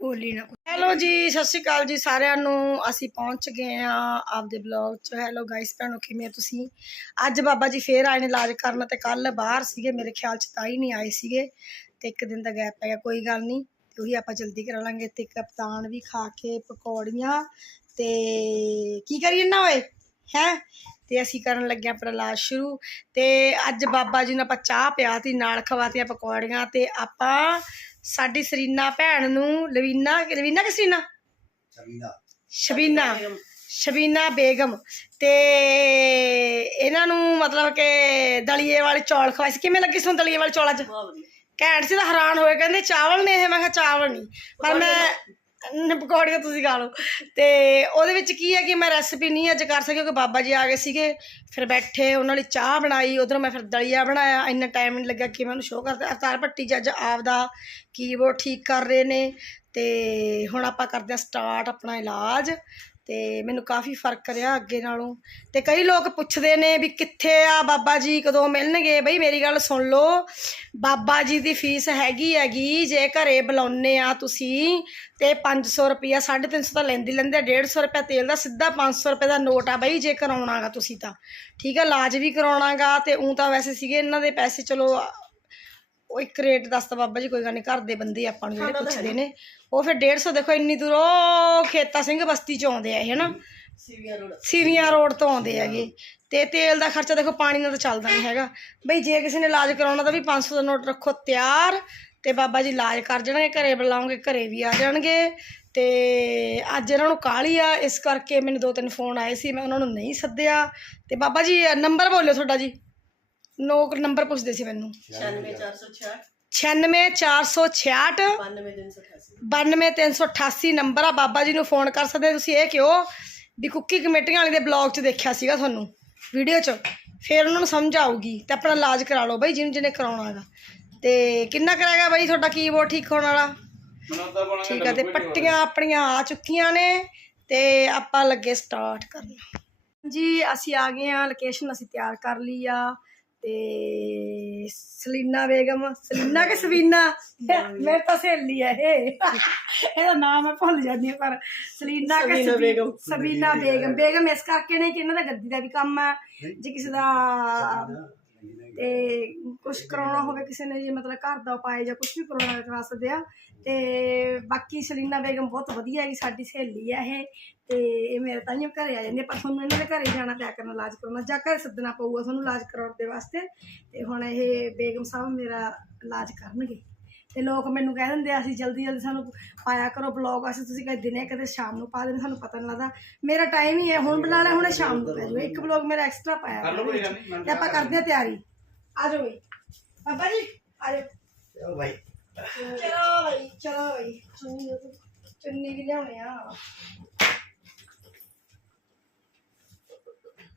ਬੋਲੀ ਨਾ ਹੈਲੋ ਜੀ, ਸਤਿ ਸ਼੍ਰੀ ਅਕਾਲ ਜੀ ਸਾਰਿਆਂ ਨੂੰ। ਅਸੀਂ ਪਹੁੰਚ ਗਏ ਆ ਆਪਦੇ ਬਲੌਗ 'ਚ। ਹੈਲੋ ਗਾਇਸ ਭੈਣੋ, ਕਿਵੇਂ ਤੁਸੀਂ? ਅੱਜ ਬਾਬਾ ਜੀ ਫੇਰ ਆਏ ਨੇ ਇਲਾਜ ਕਰਨ। ਤੇ ਕੱਲ ਬਾਹਰ ਸੀਗੇ, ਮੇਰੇ ਖਿਆਲ 'ਚ ਤਾਂ ਹੀ ਨਹੀਂ ਆਏ ਸੀਗੇ। ਤੇ ਇੱਕ ਦਿਨ ਦਾ ਗੈਪ ਪੈ ਗਿਆ, ਕੋਈ ਗੱਲ ਨਹੀਂ। ਤੇ ਉਹੀ ਆਪਾਂ ਜਲਦੀ ਕਰਾ ਲਾਂਗੇ। ਤੇ ਕਪਤਾਨ ਵੀ ਖਾ ਕੇ ਪਕੌੜੀਆਂ। ਤੇ ਕੀ ਕਰੀਏ ਨਾ ਓਏ? ਹੈ? ਤੇ ਅਸੀਂ ਕਰਨ ਲੱਗੇ ਆਪਣਾ ਇਲਾਜ ਸ਼ੁਰੂ। ਤੇ ਅੱਜ ਬਾਬਾ ਜੀ ਨੂੰ ਆਪਾਂ ਚਾਹ ਪਿਆਤੀ, ਨਾਲ ਖਵਾਤੀਆਂ ਪਕੌੜੀਆਂ। ਤੇ ਆਪਾਂ ਸਾਡੀ ਸਰੀਨਾ ਭੈਣ ਨੂੰ ਲਵੀਨਾ ਲਵੀਨਾ ਕਿ ਸਰੀਨਾ? ਸ਼ਬੀਨਾ। ਸ਼ਬੀਨਾ ਬੇਗਮ। ਤੇ ਇਹਨਾਂ ਨੂੰ ਮਤਲਬ ਕਿ ਦਲੀਏ ਵਾਲੇ ਚੌਲ ਖਵਾਏ ਸੀ। ਕਿਵੇਂ ਲੱਗੇ ਤੁਹਾਨੂੰ ਦਲੀਏ ਵਾਲੇ ਚੌਲ ਅੱਜ? ਘੈਂਟ ਸੀ ਤਾਂ ਹੈਰਾਨ ਹੋਏ ਕਹਿੰਦੇ ਚਾਵਲ ਨੇ ਇਹ। ਮੈਂ ਕਿਹਾ ਚਾਵਲ ਨਹੀਂ। ਪਰ ਮੈਂ ਪਕੌੜੀਆਂ ਤੁਸੀਂ ਖਾ ਲਓ। ਤੇ ਉਹਦੇ ਵਿੱਚ ਕੀ ਹੈ ਕਿ ਮੈਂ ਰੈਸਪੀ ਨਹੀਂ ਅੱਜ ਕਰ ਸਕੀ ਕਿਉਂਕਿ ਬਾਬਾ ਜੀ ਆ ਗਏ ਸੀਗੇ। ਫਿਰ ਬੈਠੇ, ਉਹਨਾਂ ਲਈ ਚਾਹ ਬਣਾਈ, ਉਧਰੋਂ ਮੈਂ ਫਿਰ ਦਲੀਆ ਬਣਾਇਆ। ਇੰਨਾ ਟਾਈਮ ਨਹੀਂ ਲੱਗਾ ਕਿ ਮੈਂ ਉਹਨੂੰ ਸ਼ੋਅ ਕਰਦਾ। ਅਵਤਾਰ ਭੱਟੀ ਜੀ ਅੱਜ ਆਪਦਾ ਕੀਬੋਰਡ ਠੀਕ ਕਰ ਰਹੇ ਨੇ। ਤੇ ਹੁਣ ਆਪਾਂ ਕਰਦੇ ਹਾਂ ਸਟਾਰਟ ਆਪਣਾ ਇਲਾਜ। ਤੇ ਮੈਨੂੰ ਕਾਫੀ ਫ਼ਰਕ ਰਿਹਾ ਅੱਗੇ ਨਾਲੋਂ। ਤੇ ਕਈ ਲੋਕ ਪੁੱਛਦੇ ਨੇ ਵੀ ਕਿੱਥੇ ਆ ਬਾਬਾ ਜੀ, ਕਦੋਂ ਮਿਲਣਗੇ? ਬਈ ਮੇਰੀ ਗੱਲ ਸੁਣ ਲਓ, ਬਾਬਾ ਜੀ ਦੀ ਫੀਸ ਹੈਗੀ ਹੈਗੀ, ਜੇ ਘਰੇ ਬੁਲਾਉਨੇ ਆ ਤੁਸੀਂ, ਤੇ 500 ਰੁਪਿਆ 350 ਤਾਂ ਲੈਂਦੀ ਲੈਂਦੇ 150 ਰੁਪਿਆ ਤੇਲ ਦਾ ਸਿੱਧਾ 500 ਰੁਪਏ ਦਾ ਨੋਟ ਆ ਬਈ ਜੇ ਕਰਾਉਣਾਗਾ ਤੁਸੀਂ ਤਾਂ। ਠੀਕ ਆ, ਇਲਾਜ ਵੀ ਕਰਾਉਣਾਗਾ, ਤੇ ਉਂ ਤਾਂ ਵੈਸੇ ਸੀਗੇ ਇਹਨਾਂ ਦੇ ਪੈਸੇ, ਚਲੋ ਉਹ ਇੱਕ ਰੇਟ ਦੱਸਤਾ ਬਾਬਾ ਜੀ ਕੋਈ ਗੱਲ ਨਹੀਂ ਘਰ ਦੇ ਬੰਦੇ ਆਪਾਂ ਨੂੰ ਜਿਹੜੇ ਪੁੱਛਦੇ ਨੇ। ਉਹ ਫਿਰ 150 ਦੇਖੋ ਇੰਨੀ ਦੂਰੋਂ ਖੇਤਾ ਸਿੰਘ ਬਸਤੀ ਚੋਂ ਆਉਂਦੇ ਆ ਇਹ ਹਨਾ? ਸੀਵੀਆਂ ਰੋਡ। ਤੋਂ ਆਉਂਦੇ ਹੈਗੇ। ਤੇ ਤੇਲ ਦਾ ਖਰਚਾ ਦੇਖੋ ਪਾਣੀ ਨਾਲ ਤਾਂ ਚੱਲਦਾ ਨਹੀਂ ਹੈਗਾ। ਬਈ ਜੇ ਕਿਸੇ ਨੇ ਇਲਾਜ ਕਰਾਉਣਾ ਤਾਂ ਵੀ 500 ਦਾ ਨੋਟ ਰੱਖੋ ਤਿਆਰ। ਤੇ ਬਾਬਾ ਜੀ ਇਲਾਜ ਕਰ ਜਾਣਗੇ ਘਰੇ ਬੁਲਾਉਂਗੇ ਘਰੇ ਵੀ ਆ ਜਾਣਗੇ। ਤੇ ਅੱਜ ਇਹਨਾਂ ਨੂੰ ਕਾਹਲੀ ਆ ਇਸ ਕਰਕੇ ਮੈਨੂੰ ਦੋ ਤਿੰਨ ਫੋਨ ਆਏ ਸੀ ਮੈਂ ਉਹਨਾਂ ਨੂੰ ਨਹੀਂ ਸੱਦਿਆ। ਤੇ ਬਾਬਾ ਜੀ ਨੰਬਰ ਬੋਲਿਓ ਤੁਹਾਡਾ ਜੀ। ਨੋ ਨੰਬਰ ਪੁੱਛਦੇ ਸੀ ਮੈਨੂੰ। 96466 92388 ਨੰਬਰ ਆ। ਬਾਬਾ ਜੀ ਨੂੰ ਫੋਨ ਕਰ ਸਕਦੇ। ਤੁਸੀਂ ਇਹ ਕਿਹੋ ਵੀ ਕੁੱਕੀ ਕਮੇਟੀਆਂ ਵਾਲੇ ਦੇ ਬਲੌਗ 'ਚ ਦੇਖਿਆ ਸੀਗਾ ਤੁਹਾਨੂੰ ਵੀਡੀਓ 'ਚ। ਫਿਰ ਉਹਨਾਂ ਨੂੰ ਸਮਝ ਆਊਗੀ ਤੇ ਆਪਣਾ ਇਲਾਜ ਕਰਾ ਲਓ ਬਾਈ ਜਿਹਨੂੰ ਜਿਹਨੇ ਕਰਾਉਣਾ ਹੈਗਾ। ਤੇ ਕਿੰਨਾ ਕਰਾਏਗਾ ਬਾਈ ਤੁਹਾਡਾ ਕੀਬੋਰਡ ਠੀਕ ਹੋਣ ਵਾਲਾ? ਠੀਕ ਹੈ ਤੇ ਪੱਟੀਆਂ ਆਪਣੀਆਂ ਆ ਚੁੱਕੀਆਂ ਨੇ ਤੇ ਆਪਾਂ ਲੱਗੇ ਸਟਾਰਟ ਕਰਨ। ਜੀ ਅਸੀਂ ਆ ਗਏ ਆ ਲੋਕੇਸ਼ਨ ਅਸੀਂ ਤਿਆਰ ਕਰ ਲਈ ਆ। ਤੇ ਸਲੀਨਾ ਬੇਗਮ ਸਲੀਨਾ ਕਿ ਸਵੀਨਾ? ਮੇਰੇ ਤਾਂ ਸਹੇਲੀ ਹੈ ਇਹ। ਇਹਦਾ ਨਾਮ ਮੈਂ ਭੁੱਲ ਜਾਂਦੀ ਹਾਂ ਪਰ ਸਲੀਨਾ ਕਿ ਬੇਗਮ। ਸਬੀਨਾ ਬੇਗਮ। ਬੇਗਮ ਇਸ ਕਰਕੇ ਨੇ ਕਿ ਇਹਨਾਂ ਦਾ ਗੱਦੀ ਦਾ ਵੀ ਕੰਮ ਹੈ ਜੇ ਕਿਸੇ ਦਾ ਤੇ ਕੁਝ ਕਰਾਉਣਾ ਹੋਵੇ ਕਿਸੇ ਨੇ ਜੇ ਮਤਲਬ ਘਰ ਦਾ ਉਪਾਅ ਜਾਂ ਕੁਝ ਵੀ ਕਰਾਉਣਾ ਕਰਾ ਸਕਦੇ ਆ। ਤੇ ਬਾਕੀ ਸਲੀਨਾ ਬੇਗਮ ਬਹੁਤ ਵਧੀਆ ਹੈਗੀ ਸਾਡੀ ਸਹੇਲੀ ਹੈ ਇਹ। ਤੇ ਇਹ ਮੇਰੇ ਤਾਂ ਹੀ ਘਰੇ ਆ ਜਾਂਦੇ ਪਰ ਤੁਹਾਨੂੰ ਇਹਨਾਂ ਦੇ ਘਰੇ ਜਾਣਾ ਪਿਆ ਕਰਨਾ ਇਲਾਜ ਕਰਾਉਣਾ। ਜਾਂ ਘਰ ਸੱਦਣਾ ਪਊਗਾ ਤੁਹਾਨੂੰ ਇਲਾਜ ਕਰਾਉਣ ਦੇ ਵਾਸਤੇ। ਤੇ ਹੁਣ ਇਹ ਬੇਗਮ ਸਾਹਿਬ ਮੇਰਾ ਇਲਾਜ ਕਰਨਗੇ। ਤੇ ਲੋਕ ਮੈਨੂੰ ਕਹਿ ਦਿੰਦੇ ਆ ਅਸੀਂ ਜਲਦੀ ਜਲਦੀ ਸਾਨੂੰ ਪਾਇਆ ਕਰੋ ਬਲੌਗ ਅਸੀਂ ਤੁਸੀਂ ਕਦੇ ਦਿਨੇ ਕਦੇ ਸ਼ਾਮ ਨੂੰ ਪਾ ਦੇਣੇ ਸਾਨੂੰ ਪਤਾ ਨਹੀਂ ਲੱਗਦਾ। ਮੇਰਾ ਟਾਈਮ ਹੀ ਹੈ ਹੁਣ ਬਣਾ ਲਿਆ ਹੁਣੇ ਸ਼ਾਮ ਨੂੰ ਪੈ ਇੱਕ ਬਲੌਗ ਮੇਰਾ ਐਕਸਟਰਾ ਪਾਇਆ ਕਰੋ ਤੇ ਆਪਾਂ ਕਰਦੇ ਆ ਤਿਆਰੀ। ਆ ਜਾਓ ਬਈ। ਬਾਬਾ ਜੀ ਆ ਜਾਓ। ਚਲੋ ਭਾਈ ਚਲੋ ਬਈ ਚਲੋ ਬਈ। ਚੁੰਨੀ ਵੀ ਲਿਆਉਣੇ ਆ।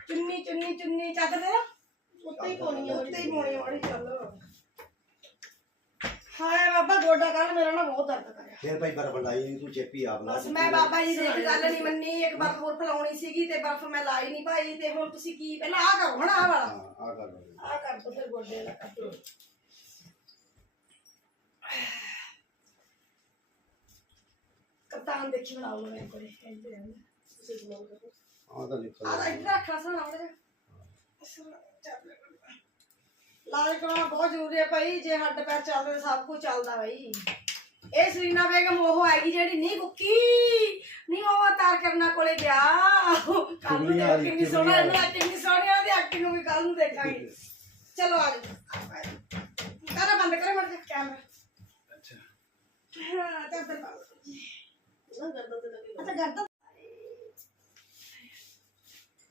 ਚੁੰਨੀ ਚੁੰਨੀ ਚੁੰਨੀ ਚੱਕ ਦੇ ਉੱਤੇ ਹੀ ਪਾਉਣੀ ਆ ਉੱਤੇ ਹੀ ਪਾਉਣੀ ਆ ਮਾੜੀ ਚੱਲ। ਹਾਏ ਬਾਬਾ ਗੋਡਾ ਕੱਲ ਮੇਰਾ ਨਾ ਬਹੁਤ ਦਰਦ ਕਰਿਆ। ਫਿਰ ਭਾਈ ਬਰਫ ਲਾਈ ਤੂੰ ਚੇਪੀ ਆਪ ਲਾ ਬਸ ਮੈਂ ਬਾਬਾ ਜੀ ਦੀ ਇੱਕ ਗੱਲ ਨਹੀਂ ਮੰਨੀ ਇੱਕ ਬਰਫ ਹੋਰ ਫਲਾਉਣੀ ਸੀਗੀ ਤੇ ਬਰਫ ਮੈਂ ਲਾਈ ਨਹੀਂ ਭਾਈ ਤੇ ਹੁਣ ਤੁਸੀਂ ਕੀ ਪਹਿਲਾਂ ਆ ਕਰੋ ਹਣਾ ਆ ਵਾਲਾ। ਆ ਕਰ ਲਓ। ਆ ਕਰ ਦੋ ਫਿਰ ਗੋਡੇ ਦਾ ਕਰ ਦਿਓ। ਕਪਤਾਨ ਦੇਖੀ ਬਣਾਓ ਮੇਰੇ ਕੋਲੇ ਇੱਧਰ ਆ ਤੁਸੀਂ ਬਣਾਓ ਕਰੋ ਆ ਤਾਂ ਨਿਕਲ ਆ ਤਾਂ ਇੱਧਰ ਸਣਾ ਉਹਦੇ ਲਾਜ ਕਰਾਉਣਾ ਬਹੁਤ ਜ਼ਰੂਰੀ ਹੈ ਭਾਈ ਜੇ ਹੱਡ ਪੈਰ ਚੱਲਦੇ ਤਾਂ ਸਭ ਕੁਝ ਚੱਲਦਾ ਭਾਈ ਇਹ ਸਰੀਨਾ ਬੇਗਮ ਉਹ ਹੈਗੀ ਜਿਹੜੀ ਨਹੀਂ ਕੁੱਕੀ ਨਹੀਂ ਉਹ ਤਾਰ ਕਰਨਾ ਕੋਲੇ ਗਿਆ। ਕੱਲ ਨੂੰ ਦੇਖ ਕਿੰਨੀ ਸੋਹਣਾ ਇਹਨਾਂ ਕਿੰਨੀ ਸੋਹਣੀ ਉਹਦੀ ਐਕਟਿੰਗ ਵੀ ਕੱਲ ਨੂੰ ਦੇਖਾਂਗੇ। ਚਲੋ ਆ ਜਾਓ। ਕਰਾ ਬੰਦ ਕਰੋ ਮੜ ਕੈਮਰਾ। ਅੱਛਾ। ਹਾਂ ਤਾਂ ਫਿਰ ਅੱਛਾ ਗਰਦਨ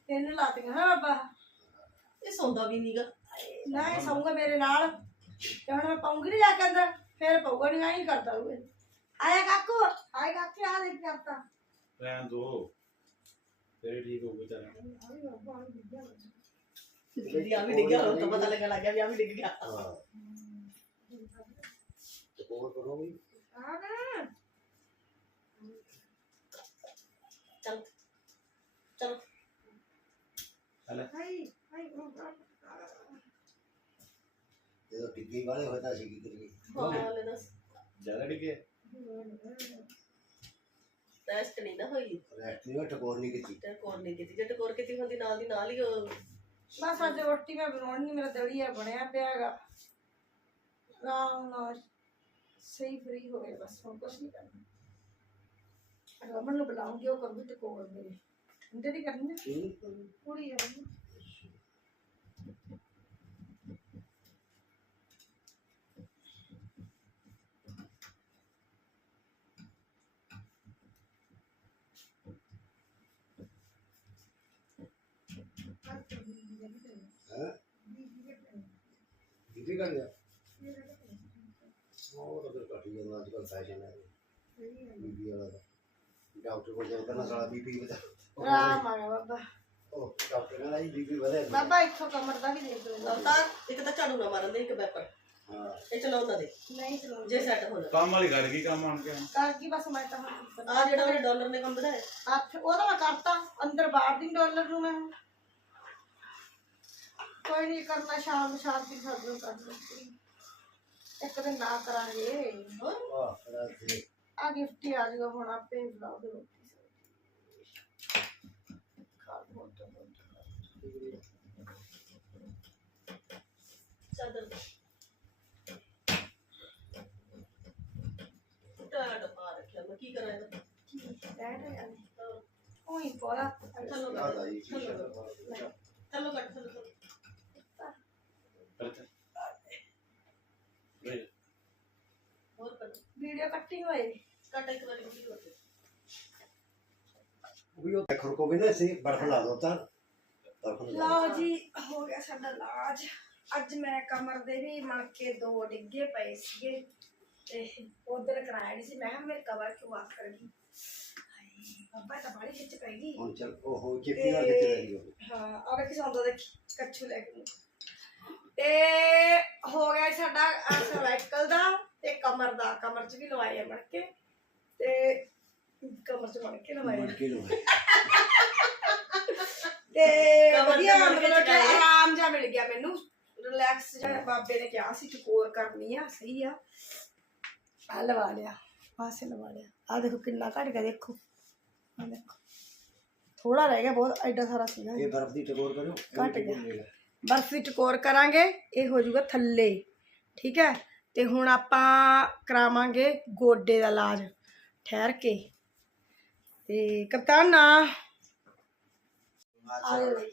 ਤੈਨੂੰ ਲਾਤੀਆਂ ਹਾਂ ਬਾਬਾ ਇਹ ਸੌਂਦਾ ਵੀ ਨਹੀਂਗਾ ਨਾ ਇਹ ਸੌਂਗਾ ਮੇਰੇ ਨਾਲ। ਤੇ ਹੁਣ ਮੈਂ ਪਾਉਂਗੀ ਨਹੀਂ ਜਾ ਕੇ ਅੰਦਰ ਫਿਰ ਪਊਗਾ ਨਹੀਂ ਆਈ ਕਰਦਾ ਉਹ ਆਇਆ ਕਾਕੂ ਆਇਆ ਕਾਕੇ ਆ ਦੇਖ ਕਰਤਾ। ਰਹਿਣ ਦੋ। ਤੇਰੇ ਠੀਕ ਹੋ ਗਿਆ ਜਿਹੜੀ ਆ ਵੀ ਡਿੱਗਿਆ ਹੁਣ ਤਾਂ ਪਤਾ ਲੱਗਣ ਲੱਗ ਗਿਆ ਵੀ ਆ ਵੀ ਡਿੱਗ ਗਿਆ। ਹਾਂ। ਤੇ ਹੋਰ ਕਰੋਗੇ ਆ ਨਾ ਚਲ ਚਲ ਹਾਈ ਹਾਈ ਉਹ ਜਦੋਂ ਡਿੱਗੀ ਵਾਲੇ ਹੋਇਆ ਤਾਂ ਅਸੀਂ ਕੀ ਕਰੀਏ? ਹਾਂ ਲੈ ਦੱਸ। ਜ਼ਿਆਦਾ ਡਿੱਗੇ? ਟੈਸਟ ਨਹੀਂ ਨਾ ਹੋਈ। ਰੈਸਟ ਨਹੀਂ ਟਕੋਰ ਨਹੀਂ ਕੀਤੀ। ਤੇ ਕੋਰ ਨਹੀਂ ਕੀਤੀ। ਜੇ ਟਕੋਰ ਕੀਤੀ ਹੁੰਦੀ ਨਾਲ ਦੀ ਨਾਲ ਹੀ ਉਹ ਬਸ ਅੱਜ ਰੋਟੀ ਮੈਂ ਬਣਾਉਣੀ ਮੇਰਾ ਦਲੀਆ ਬਣਿਆ ਪਿਆ ਹੈਗਾ ਆਰਾਮ ਨਾਲ ਸਹੀ ਫਰੀ ਹੋ ਗਏ ਬਸ ਹੁਣ ਕੁਛ ਨਹੀਂ ਕਰਨਾ। ਰਮਨ ਨੂੰ ਬੁਲਾਉਂਗੀ ਉਹ ਕਰੂਗੀ ਕੋਲ ਮੇਰੇ। ਹੁੰਦੇ ਦੀ ਕਰਨੀ ਨਾ ਕੁੜੀ ਆ। ਉਹ। ਹੈ? ਬੀਬੀ ਕਰ ਗਿਆ? ਉਹ ਤਾਂ ਫਿਰ ਘੱਟ ਹੀ ਜਾਂਦਾ ਅੱਜ ਕੱਲ੍ਹ ਫੈਸ਼ਨ ਹੈ ਬੀਬੀ ਵਾਲਾ ਦਾ ਡਾਕਟਰ ਕੋਲ ਜਾਓ ਕਹਿੰਦਾ ਸਾਲਾ ਬੀਬੀ ਵਧਾ। ਆਰਾਮ ਆ ਗਿਆ ਬਾਬਾ ਉਹ ਡਾਕਟਰ ਕਹਿੰਦਾ ਜੀ ਬੀਬੀ ਵਧਿਆ ਜੀ। ਬਾਬਾ ਇੱਥੋਂ ਕਮਰ ਦਾ ਵੀ ਦੇਖ ਲਓ ਅਵਤਾਰ ਇੱਕ ਤਾਂ ਝਾੜੂ ਨਾ ਮਾਰਨ ਦੇ ਇੱਕ ਬੈਪਰ। ਹਾਂ। ਇਹ ਚਲਾਉਂਦਾ ਦੇ। ਨਹੀਂ ਚਲਾਉਂਦੇ। ਜੇ ਸੈੱਟ ਹੋਣਾ ਕੰਮ ਵਾਲੀ ਕਰ ਗਈ ਕੰਮ ਆਣ ਕੇ। ਕਰ ਕੀ ਬਸ ਮੈਂ ਤਾਂ ਹੁਣ ਆ ਜਿਹੜਾ ਉਹਨੇ ਡਾਲਰ ਨੇ ਕੰਮ ਵਧਾਇਆ ਹੱਥ ਉਹਦਾ ਮੈਂ ਕਰਤਾ। ਅੰਦਰ ਬਾਹਰ ਦੀ ਡਾਲਰ ਨੂੰ ਮੈਂ। ਹੁਣ। ਕੋਈ ਨਹੀਂ ਕਰਨਾ ਸ਼ਾਮ ਨੂੰ ਸ਼ਾਮ ਦੀ ਸਾਡੇ ਨੂੰ ਕਰ ਇੱਕ ਦਿਨ ਨਾ ਕਰਾਂਗੇ। ਹੋਰ? ਆ ਗਿਫਟ ਹੀ ਆ ਜਾਊਗਾ ਹੁਣ ਆਪੇ ਬੁਲਾਓ ਦੇ ਰੋਟੀ ਖਾ ਲਓ ਤਾਂ ਚਾਦਰ ਦੇ। ਟਾਟ ਪਾ ਰੱਖਿਆ ਮੈਂ ਕੀ ਕਰਾਂ ਇਹਦਾ? ਬੈਠ ਜਾ ਉਹੀ ਕੋਲਾ ਥੱਲੋਂ ਕੱਟ ਬਾਹਰ। ਥੱਲੋਂ ਕੱਟ। ਥੱਲੋਂ ਕੱਟ ਹੋਰ ਕੱਟ ਵੀਡੀਓ ਕੱਟੀ ਹੋਏ ਕੱਟ ਇੱਕ ਵਾਰੀ ਹੋ ਗਿਆ ਉਹ ਵੀ ਉਹ ਖੁਰ ਕੋ ਵੀ ਨਾ ਸੀ ਬਰਫ ਲਾ ਦੋ ਤਾਂ। ਬਰਫ ਲਾ ਲਓ ਜੀ ਹੋ ਗਿਆ ਸਾਡਾ ਇਲਾਜ ਅੱਜ ਮੈਂ ਕਮਰ ਦੇ ਵੀ ਮਣਕੇ ਦੋ ਡਿੱਗੇ ਪਏ ਸੀਗੇ ਤੇ ਉਧਰ ਕਰਾਇਆ ਨਹੀਂ ਸੀ। ਮੈਂ ਕਿਹਾ ਮੇਰੇ ਕਵਰ ਕਿਉਂ ਆ ਕਰ ਗਈ? ਹਾਏ, ਬਾਬਾ ਤਾਂ ਬਾੜੀ ਖਿੱਚ ਪੈ ਗਈ। ਹੁਣ ਚੱਲ ਉਹ ਹੋ ਰਹੀ ਸੌਂਦਾ ਕੱਛੂ ਲੈ ਕੇ। ਤੇ ਹੋ ਗਿਆ ਸਾਡਾ ਸਰਵਾਈਕਲ ਦਾ ਤੇ ਕਮਰ ਦਾ। ਕਮਰ 'ਚ ਵੀ ਲਵਾਏ ਆ ਮਣਕੇ ਤੇ ਕਮਰ 'ਚ ਮਣਕੇ ਲਵਾਏ। ਤੇ ਵਧੀਆ ਮਤਲਬ ਕਿ। ਆਰਾਮ ਜਿਹਾ ਮਿਲ ਗਿਆ ਮੈਨੂੰ। ਰਿਲੈਕਸ ਜਿਹਾ ਬਾਬੇ ਨੇ ਕਿਹਾ ਸੀ ਚਕੋਰ ਕਰਨੀ ਆ ਸਹੀ ਆ। ਆ ਲਵਾ ਲਿਆ ਪਾਸੇ ਲਵਾ ਲਿਆ। ਆ ਦੇਖੋ ਕਿੰਨਾ ਘਟ ਗਿਆ ਦੇਖੋ। ਆ ਦੇਖੋ। ਥੋੜਾ ਰਹਿ ਗਿਆ ਬਹੁਤ ਐਡਾ ਸਾਰਾ ਸੀਗਾ। ਇਹ ਬਰਫ ਦੀ ਟਕੋਰ ਕਰਿਓ ਘੱਟ ਗਿਆ। ਬਰਫ ਦੀ ਟਕੋਰ ਕਰਾਂਗੇ ਇਹ ਹੋ ਜਾਊਗਾ ਥੱਲੇ। ਠੀਕ ਹੈ? ਤੇ ਹੁਣ ਆਪਾਂ ਕਰਾਵਾਂਗੇ ਗੋਡੇ ਦਾ ਇਲਾਜ ਠਹਿਰ ਕੇ। ਤੇ ਕਪਤਾਨ ਨਾ ਆ ਲੈ ਲਈ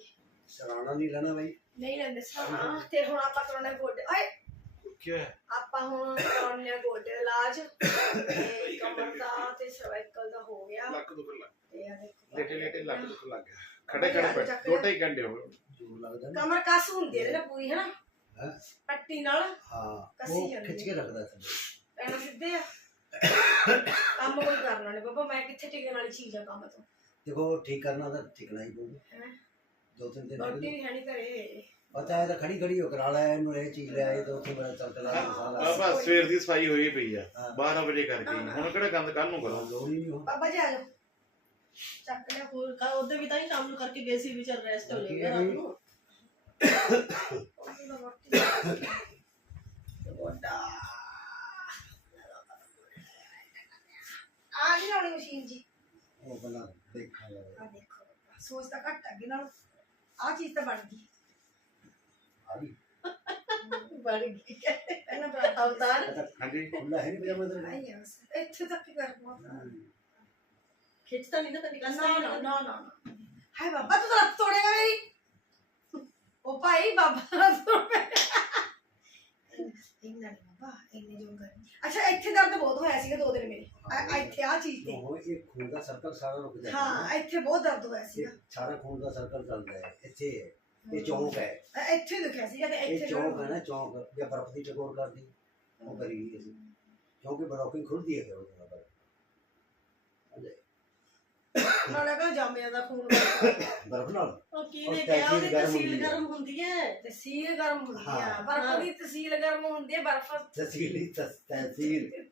ਸਰਾਣਾ ਨਹੀਂ ਲੈਣਾ ਬਾਈ। ਨਹੀਂ ਲੈਂਦੇ ਸਾਂ ਤੇ ਹੁਣ ਆਪਾਂ ਕਰਾਉਣਾ ਗੋਡੇ। ਓਏ! ਕੀ ਹੋਇਆ ਆਪਾਂ ਹੁਣ ਕਰਾਉਣੇ ਆ ਗੋਡੇ ਦਾ ਇਲਾਜ। ਤੇ ਕਮਰ ਦਾ ਤੇ ਸਰਵਾਈਕਲ ਦਾ ਹੋ ਗਿਆ। ਲੱਕ ਦੁਖ ਲੱਗ ਤੇ ਆ ਦੇਖੋ। ਲੇਟੇ ਲੇਟੇ ਲੱਕ ਦੁਖ ਲੱਗ ਗਿਆ। ਖੜੇ ਖੜੇ ਪੈ ਦੋ ਢਾਈ ਘੰਟੇ ਹੋ ਗਏ। ਜੋਰ ਲੱਗਦਾ ਨਾ ਕਮਰ ਕੱਸ ਹੁੰਦੀ ਹੈ ਨਾ ਪੂਰੀ ਹੈ ਨਾ ਹੈਂ? ਪੱਟੀ ਨਾਲ ਹਾਂ ਕੱਸੀ ਉਹ ਜਾਂਦੀ ਖਿੱਚ ਕੇ ਰੱਖਦਾ ਸੀ। ਪੈਣਾ ਸਿੱਧੇ ਆ। ਕੰਮ ਕੋਈ ਕਰਨਾ ਨਹੀਂ ਬਾਬਾ ਮੈਂ ਕਿੱਥੇ ਟਿਕਣ ਵਾਲੀ ਚੀਜ਼ ਆ ਕੰਮ ਤੋਂ? ਦੇਖੋ ਠੀਕ ਕਰਨਾ ਤਾਂ ਟਿਕਣਾ ਹੀ ਪਊਗਾ ਹੈਂ? ਦੋ ਤਿੰਨ ਦਿਨ ਰੋਟੀ ਵੀ ਹੈ ਨਹੀਂ ਘਰੇ। ਪਤਾ ਹੈ ਤਾਂ ਖੜੀ ਖੜੀ ਹੋ ਕਰਾ ਲਿਆ ਇਹਨੂੰ ਇਹ ਚੀਜ਼ ਲਿਆ ਇਹ ਤਾਂ ਉੱਥੇ ਬੜਾ ਚੱਲ ਚਲਾ ਆ ਮਸਾਲਾ। ਬਸ ਸਵੇਰ ਦੀ ਸਫ਼ਾਈ ਹੋਈ ਪਈ ਆ। ਹਾਂ। 12 ਵਜੇ ਕਰਕੇ ਹੀ। ਹੁਣ ਕਿਹੜਾ ਗੰਦ ਕੱਲ ਨੂੰ ਕਰੋ। ਲੋੜ ਹੀ ਨਹੀਂ ਹੁਣ। ਬਾਬਾ ਜੀ ਆ ਜਾਓ। ਚੱਕ ਲਿਆ ਹੋਰ ਕਾ ਉਹਦੇ ਵੀ ਤਾਂ ਹੀ ਕੰਮ ਨੂੰ ਕਰਕੇ ਗਏ ਸੀ ਵੀ ਚੱਲ ਰੈਸਟ ਬਾਕੀ ਲੈਂਦੇ ਰਾਤ ਨੂੰ। ਗੋਡਾ। ਆ ਨਹੀਂ ਲਾਉਣੀ ਮਸ਼ੀਨ ਜੀ। ਉਹ ਬਣਾ ਦੇਖਾ ਜਾਵੇ ਆ ਦੇਖੋ ਸੋਚ ਤਾਂ ਘੱਟ ਅੱਗੇ ਨਾਲ ਆ ਚੀਜ਼ ਤਾਂ ਬਣ ਗਈ ਆ ਵੀ ਬਣ ਗਈ ਪਹਿਲਾਂ ਬਣਾ ਅਵਤਾਰ? ਹਾਂਜੀ ਖੁੱਲਾ ਹੈ ਨਹੀਂ ਪਜਾਮਾ ਤੇ ਆਈ ਆ ਬਸ। ਇੱਥੇ ਤੱਕ ਹੀ ਕਰ ਪਾਉਂਦਾ ਖਿੱਚਤਾ ਨਹੀਂ ਨਾ ਕਦੀ ਨਾ ਕੰਨਾ ਨਾ ਨਾ ਨਾ। ਹਾਏ ਬਾਬਾ ਤੂੰ ਤਾਂ ਤੋੜੇਗਾ ਮੇਰੀ। ਉਹ ਭਾਈ ਬਾਬਾ ਲੱਤ ਤੋੜੇਗਾ। ਇੰਨਾ ਨਹੀਂ ਬਾਬਾ ਇੰਨੇ ਜੋ ਕਰ ਅੱਛਾ ਇੱਥੇ ਦਰਦ ਬਹੁਤ ਹੋਇਆ ਸੀਗਾ ਦੋ ਦਿਨ ਮੇਰੇ। ਆ- ਆ ਇੱਥੇ ਆ ਚੀਜ਼ ਤੇ। ਉਹ ਇਹ ਖੂਨ ਦਾ ਸਰਕਲ ਸਾਰਾ ਰੁਕ ਜਾਂਦਾ ਹਾਂ ਇੱਥੇ ਬਹੁਤ ਦਰਦ ਹੋਇਆ ਸੀਗਾ। ਇਹ ਸਾਰਾ ਖੂਨ ਦਾ ਸਰਕਲ ਚੱਲਦਾ ਹੈ। ਇੱਥੇ ਹੈ। ਇਹ ਚੌਂਕ ਹੈ। ਆ ਇੱਥੇ ਦੁਖਿਆ ਸੀਗਾ ਤੇ ਇਹ ਇੱਥੇ ਚੌਂਕ ਹੈ ਨਾ ਚੌਂਕ। ਜਾਂ ਬਰਫ ਦੀ ਟਕੋਰ ਕਰਦੀ। ਉਹ ਕਰੀ ਗਈ ਅਸੀਂ ਕਿਉਂਕਿ ਬਰਫੀ ਖੁੱਲਦੀ ਹੈ ਫਿਰ ਉਹਦੇ ਨਾਲ ਨਾਲੇ ਕਹਿੰਦਾ ਜਾਮਿਆਂ ਦਾ ਖੂਨ? ਬਰਫ ਨਾਲ? ਉਹ ਕੀ ਉਹ ਨੇ ਕਿਹਾ? ਉਹਦੀ ਤਹਿਸੀਲ ਤਹਿਸੀਲ ਗਰਮ ਹੁੰਦੀ ਹੈ। ਗਰਮ ਹੁੰਦੀ ਹੈ ਤਹਿਸੀਲ ਗਰਮ ਹੁੰਦੀ ਆ ਹਾਂ। ਬਰਫ ਦੀ ਤਹਿਸੀਲ ਗਰਮ ਹੁੰਦੀ ਹੈ ਬਰਫ ਤਹਿਸੀਲੀ ਤਸ- ਤਹਿਸੀਲ।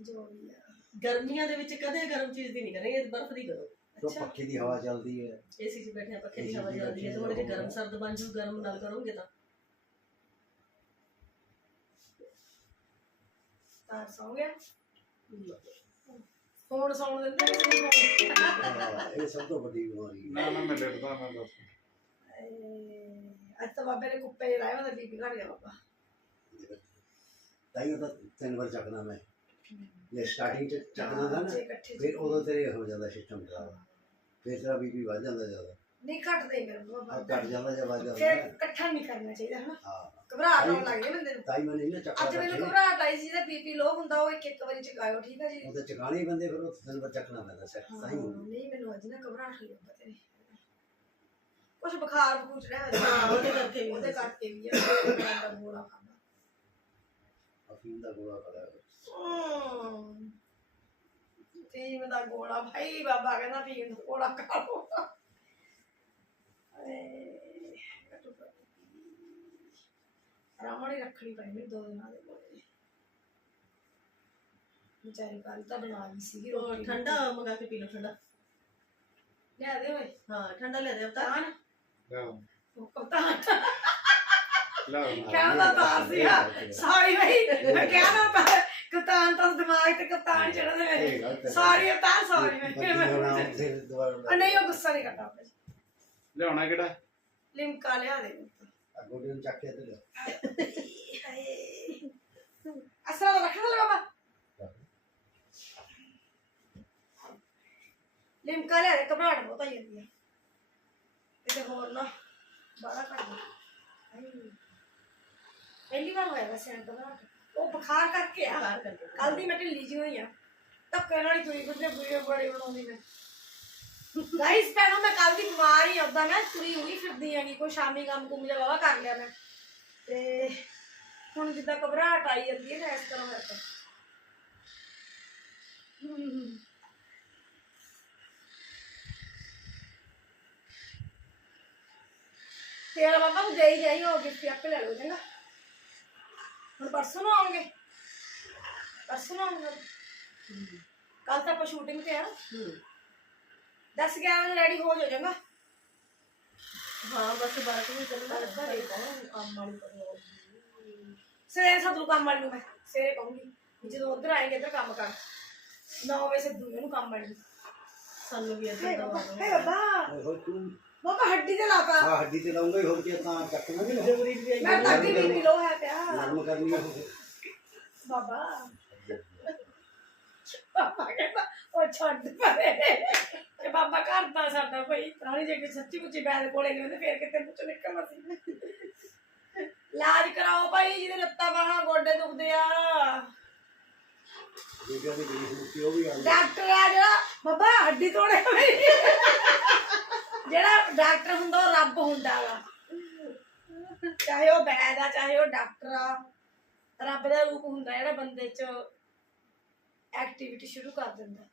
ਜੋ ਵੀ ਆ ਗਰਮੀਆਂ ਦੇ ਵਿੱਚ ਕਦੇ ਗਰਮ ਚੀਜ਼ ਦੀ ਨਹੀਂ ਕਰਾਂਗੇ ਬਰਫ਼ ਦੀ ਕਰੋ। ਜੋ ਅੱਛਾ। ਪੱਖੇ ਦੀ ਹਵਾ ਚੱਲਦੀ ਹੈ। ਏਸੀ 'ਚ ਬੈਠੇ ਆ ਪੱਖੇ ਦੀ AC 'ਚ ਹਵਾ ਚੱਲਦੀ ਹੈ ਥੋੜੇ ਜਿਹਾ। ਗਰਮ ਸਰਦ ਬਣ ਜੂ ਗਰਮ ਨਾਲ ਕਰੋਗੇ ਤਾਂ। ਤਾਂ ਸੌ ਗਿਆ। ਫੋਨ ਸੌਣ ਦਿੰਦੇ ਇਹ ਸਭ ਤੋਂ ਵੱਡੀ ਬਿਮਾਰੀ ਹੈ। ਨਾ ਨਾ ਮੈਂ ਡਰਦਾ ਮੈਂ ਬਸ ਇਹ ਅੱਜ ਤਾਂ ਬਾਬੇ ਨੇ ਕੁੱਪੇ ਲਾਏ ਉਹਦਾ ਬੀਪੀ ਘਟ ਗਿਆ ਬਾਬਾ। ਤਾਈਓ ਤਾਂ ਤਿੰਨ ਵਾਰ ਚੱਕਣਾ ਮੈਂ। ਜੇ ਸਟਾਰਟਿੰਗ ਚ ਚੱਕਣਾ ਦਾ ਨਾ ਜੇ ਇਕੱਠੇ ਫਿਰ ਉਦੋਂ ਤੇਰੇ ਹੋ ਜਾਂਦਾ ਸਿਸਟਮ ਖਰਾਬ ਫਿਰ ਤੇਰਾ ਬੀਪੀ ਵੱਧ ਜਾਂਦਾ ਜ਼ਿਆਦਾ। ਨਹੀਂ ਘਟਦੇ ਮੇਰੇ ਆ ਬਾਬਾ ਘਟ। ਜਾਂਦਾ ਜਾਂ ਵੱਧ ਫਿਰ ਜਾਂਦਾ ਇਕੱਠਾ ਨਹੀਂ ਕਰਨਾ ਚਾਹੀਦਾ ਹਨਾ? ਹਾਂ। ਘਬਰਾਹਟ ਆਉਣ ਲੱਗ ਗਈ ਬੰਦੇ ਨੂੰ। ਤਾਈ ਮੈਂ ਨਹੀਂ ਨਾ ਚੱਕਣਾ ਅੱਜ ਮੈਨੂੰ। ਘਬਰਾਹਟ ਆਈ ਸੀ ਜਿਹਦਾ ਬੀਪੀ ਲੋ ਹੁੰਦਾ ਉਹ ਇੱਕ ਇੱਕ ਵਾਰੀ ਚਕਾਇਓ ਠੀਕ ਹੈ ਜੀ? ਉਹ ਤਾਂ ਚਕਾਣੇ ਹੀ ਬੰਦੇ ਫਿਰ ਉਹ ਤਿੰਨ ਵਾਰ ਚੱਕਣਾ ਪੈਂਦਾ ਸੈੱਟ ਹਾਂ, ਤਾਈ। ਨਹੀਂ ਮੈਨੂੰ ਅੱਜ ਨਾ ਘਬਰਾਹਟ ਨਹੀਂ ਹੁੰਦਾ ਤੇਰੇ। ਕੁਛ ਬੁਖਾਰ ਬਖੂਰ ਚੜਿਆ ਹੋਇਆ। ਹਾਂ, ਉਹਦੇ ਕਰਕੇ ਵੀ ਉਹਦੇ ਕਰਕੇ ਵੀ ਆ ਮੇਰਾ ਤਾਂ ਮੋੜਾ ਖਾਂਦਾ। ਅਫੀਮ ਦਾ ਗੋਲਾ ਹਮ। ਫੀਮ ਦਾ ਗੋਲਾ ਭਾਈ ਬਾਬਾ ਕਹਿੰਦਾ ਫੀਮ ਦਾ ਗੋਲਾ ਖਾ ਲਓ। ਏ, ਰਾਮਣੀ ਰੱਖਣੀ ਪਈ ਮੈਨੂੰ ਦੋ ਦਿਨਾਂ ਦੇ ਕੋਲੇ ਵਿਚਾਰੀ ਕੱਲ ਤਾਂ ਬਣਾ ਲਈ ਸੀਗੀ ਉਹ ਰੋਟੀ ਠੰਡਾ ਮੰਗਾ ਕੇ ਪੀ ਲਓ ਠੰਡਾ। ਲਿਆ ਦੇ ਓਏ। ਹਾਂ ਠੰਡਾ ਲੈ ਦੇ ਅਵਤਾਰ। ਤਾਨ। ਲਿਆਓ ਉਹ ਕਪਤਾਨ ਲਿਆਓ ਕਹਿੰਦਾ ਤਾਂ ਸੀਗਾ ਸੌਰੀ ਭਾਈ ਮੈਂ ਕਹਿੰਦਾ ਤਾਂ ਕਪਤਾਨ ਤਾਂ ਦਿਮਾਗ ਤੇ ਕਪਤਾਨ ਚੜਦੇ ਇਹ ਮੇਰੇ ਸੌਰੀ ਅਵਤਾਰ ਸੌਰੀ ਮੈਂ ਉਹ ਨਹੀਂ ਉਹ ਗੁੱਸਾ ਨਹੀਂ ਕਰਦਾ ਆਪਣੇ ਲਿਆਉਣਾ ਕਿਹੜਾ? ਲਿਮਕਾ ਲਿਆ ਦੇ। ਅੱਗੋਂ ਨੂੰ ਚੱਕ ਕੇ ਤੇ ਲਿਆ। ਅਸਰਾ ਰੱਖਣਾ ਲੈ ਬਾਬਾ। ਲਿਮਕਾ ਲਿਆ ਦੇ ਘਬਰਾਹਟ ਬਹੁਤ ਆਈ ਜਾਂਦੀ ਹੈ। ਤੇ ਹੋਰ ਨਾ ਬੜਾ ਕਰ ਦੇ ਪਹਿਲੀ ਵਾਰ ਹੋਇਆ ਵੈਸੇ ਘਬਰਾਹਟ। ਉਹ ਬੁਖਾਰ ਕਰਕੇ ਆ। ਬਾਹਰ ਕੱਲ ਦੀ ਮੈਂ ਢਿੱਲੀ ਜਿਹੀ ਹੋਈ ਆ। ਧੱਕੇ ਨਾਲ ਹੀ ਤੁਰੀ ਕੁਝ ਵੀਡੀਓ ਬੜੀ ਬਣਾਉਂਦੀ ਮੈਂ ਗਾਈਸ ਪਹਿਲਾਂ ਮੈਂ ਕੱਲ ਦੀ ਬਿਮਾਰ ਹੀ ਉਦਾਂ ਮੈਂ ਤੁਰੀ ਹੋਈ ਫਿਰਦੀ ਆਂਗੀ ਕੋਈ ਸ਼ਾਮੀ ਕੰਮ ਕੁਮ ਜਿਹਾ ਵਾਵਾ ਕਰ ਲਿਆ ਮੈਂ। ਤੇ ਹੁਣ ਜਿੱਦਾਂ ਘਬਰਾਹਟ ਆਈ ਜਾਂਦੀ ਹੈ ਨਾ ਇਸ ਤਰ੍ਹਾਂ ਪਿਆ। ਹਮ। ਤੇਰਾ ਬਾਬਾ ਨੂੰ ਦੇ ਹੀ ਜਾਈ ਹੋ ਗਿਫਟ ਆਪੇ ਲੈ ਲਓ ਚੰਗਾ। ਹੁਣ ਪਰਸੋਂ ਨੂੰ ਆਉਂਗੇ। ਪਰਸੋਂ ਨੂੰ ਆਉਂਗੇ। ਕੱਲ ਤਾਂ ਆਪਾਂ ਸ਼ੂਟਿੰਗ ਤੇ ਆ। ਹੂੰ। 10 11 ਵਜੇ ਰੈਡੀ ਹੋ ਜਾਏਗਾ ਹਾਂ ਬਸ ਬਾਹਰ ਤੋਂ ਚੱਲਣਾ। ਘਰੇ ਕੰਮ ਵਾਲੀ ਕਰੋ ਸਵੇਰੇ ਨੂੰ ਕੰਮ ਵਾਲੀ ਨੂੰ ਮੈਂ। ਸਵੇਰੇ ਕਹੂੰਗੀ ਜਦੋਂ ਉਧਰ ਆਏਗੇ ਇੱਧਰ ਕੰਮ ਕਰ। 9 ਵਜੇ ਸੱਦੂ ਇਹਨੂੰ ਕੰਮ ਵਾਲੀ ਨੂੰ। ਸਾਨੂੰ ਵੀ ਦਾ ਹੇ ਬਾਬਾ ਬਾਬਾ ਹੱਡੀ ਤੇ ਲਾਤਾ। ਆ ਹੱਡੀ ਤੇ ਲਾਉਂਗਾ ਹੀ ਹੋਰ ਕੀ ਤਾਂ ਚੱਕਣਾ ਵੀ ਜ਼ਰੂਰੀ ਵੀ ਹੈ ਮੈਂ ਤਾਂ ਅੱਗੇ ਵੀ ਹੈ ਪਿਆ। ਨਰਮ ਕਰਨੀ ਹੈ ਬਾਬਾ। ਬਾਬਾ ਕਹਿੰਦਾ ਉਹ ਛੱਡ ਪਰੇ। ਤੇ ਬਾਬਾ ਕਰਦਾ ਸਾਡਾ ਕੋਈ ਪ੍ਰਾਣੀ ਜੇ ਕਿ ਸੱਚੀ ਮੁੱਚੀ ਬੈਲ ਕੋਲੇ ਹੁੰਦੇ ਫੇਰ ਕਿਤੇ ਮੁੱਚ ਨਿਕਲਣਾ ਸੀ। ਇਲਾਜ ਕਰਾਓ ਭਾਈ ਜਿਹਦੇ ਲੱਤਾਂ ਬਾਹਾਂ ਗੋਡੇ ਦੁਖਦੇ ਆ। ਜਿਹੜਾ ਵੀ ਗਰੀਬ ਮੁਕਤੀ ਉਹ ਵੀ ਆਉਂਦਾ ਡਾਕਟਰ ਆ ਜਿਹੜਾ। ਬਾਬਾ ਹੱਡੀ ਤੋੜੇ ਮੇਰੀ ਜਿਹੜਾ ਡਾਕਟਰ ਹੁੰਦਾ ਉਹ ਰੱਬ ਹੁੰਦਾ ਵਾ। ਚਾਹੇ ਉਹ ਬੈਦ ਆ ਚਾਹੇ ਉਹ ਡਾਕਟਰ ਆ ਰੱਬ ਦਾ ਰੂਪ ਹੁੰਦਾ ਜਿਹੜਾ ਬੰਦੇ 'ਚ ਐਕਟੀਵਿਟੀ ਸ਼ੁਰੂ ਕਰ ਦਿੰਦਾ।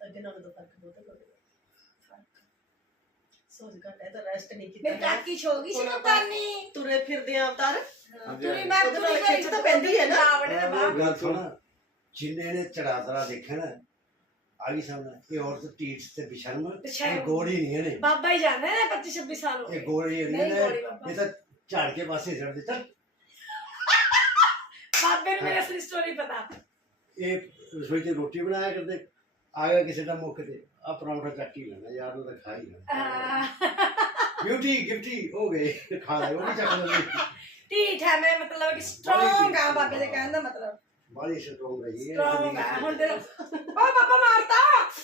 ਅੱਗੇ ਨਾਲ ਤਾਂ ਫ਼ਰਕ ਬਹੁਤ ਹੈ ਸੋਚ ਘੱਟ ਹੈ ਤਾਂ ਰੈਸਟ ਨਹੀਂ ਮੇਰੀ ਕੀਤਾ ਟਾਕੀ ਛੋ ਗਈ ਸੀ ਹੁਣ ਨਾ ਆਪਾਂ- ਤਾਨੀ। ਤੁਰੇ ਫਿਰਦੇ ਆ ਅਵਤਾਰ ਤੁਰੀ ਮੈਂ ਤੁਰੀ ਖਿੱਚ ਤਾਂ ਪੈਂਦੀ ਹੈ ਨਾ। ਜਾਵੜੇ ਦੇ ਬਾਹਰ ਗੱਲ ਸੁਣ। ਜਿੰਨੇ ਨੇ ਚੜਾਤਰਾ ਦੇਖਿਆ ਨਾ ਆਈ ਸਾਹਮਣੇ ਇਹ ਔਰਤ ਢੀਠ ਤੇ ਬਿਸ਼ਰਮ ਬਿਸ਼ਰਮ। ਇਹ ਗੋੜੀ ਨਹੀਂ ਹੈ ਨੇ ਬਾਬਾ ਹੀ ਜਾਣਦਾ ਨਾ 25 26 ਸਾਲ ਹੋ ਇਹ ਗਏ ਗੋੜੀ ਨਹੀਂ ਨਹੀਂ ਨੇ ਗੋਲੀ ਬਾਬਾ। ਇਹ ਤਾਂ ਝਾੜ ਕੇ ਪਾਸੇ ਛੱਡ ਦਿੱਤਾ ਬਾਬੇ ਨੂੰ ਮੇਰੀ ਅਸਲੀ ਸਟੋਰੀ ਪਤਾ ਇਹ ਰਸੋਈ 'ਚ ਰੋਟੀ ਬਣਾਇਆ ਕਰਦੇ ਆ ਗਿਆ ਕਿਸੇ ਦਾ ਮੁੱਖ ਤੇ ਆ ਪਰੌਂਠਾ ਚੱਕ ਹੀ ਲੈਣਾ ਯਾਰ ਨੂੰ ਤਾਂ ਖਾ ਹੀ ਲੈਣਾ ਆਹ, ਬਿਊਟੀ ਗਿਫਟੀ ਹੋ ਗਏ ਖਾ ਲੈ ਉਹ ਨਹੀਂ ਚੱਕ ਲੈਂਦੇ ਢੀਠ ਹੈ ਮੈਂ ਮਤਲਬ ਕਿ ਸਟਰੋਂਗ ਆ ਬਾਬੇ ਬਾਲੀ ਸਟਰੋਂਗ ਸਟਰੋਂਗ ਹੁਣ ਬਾਬਾ ਮਾਰਤਾ!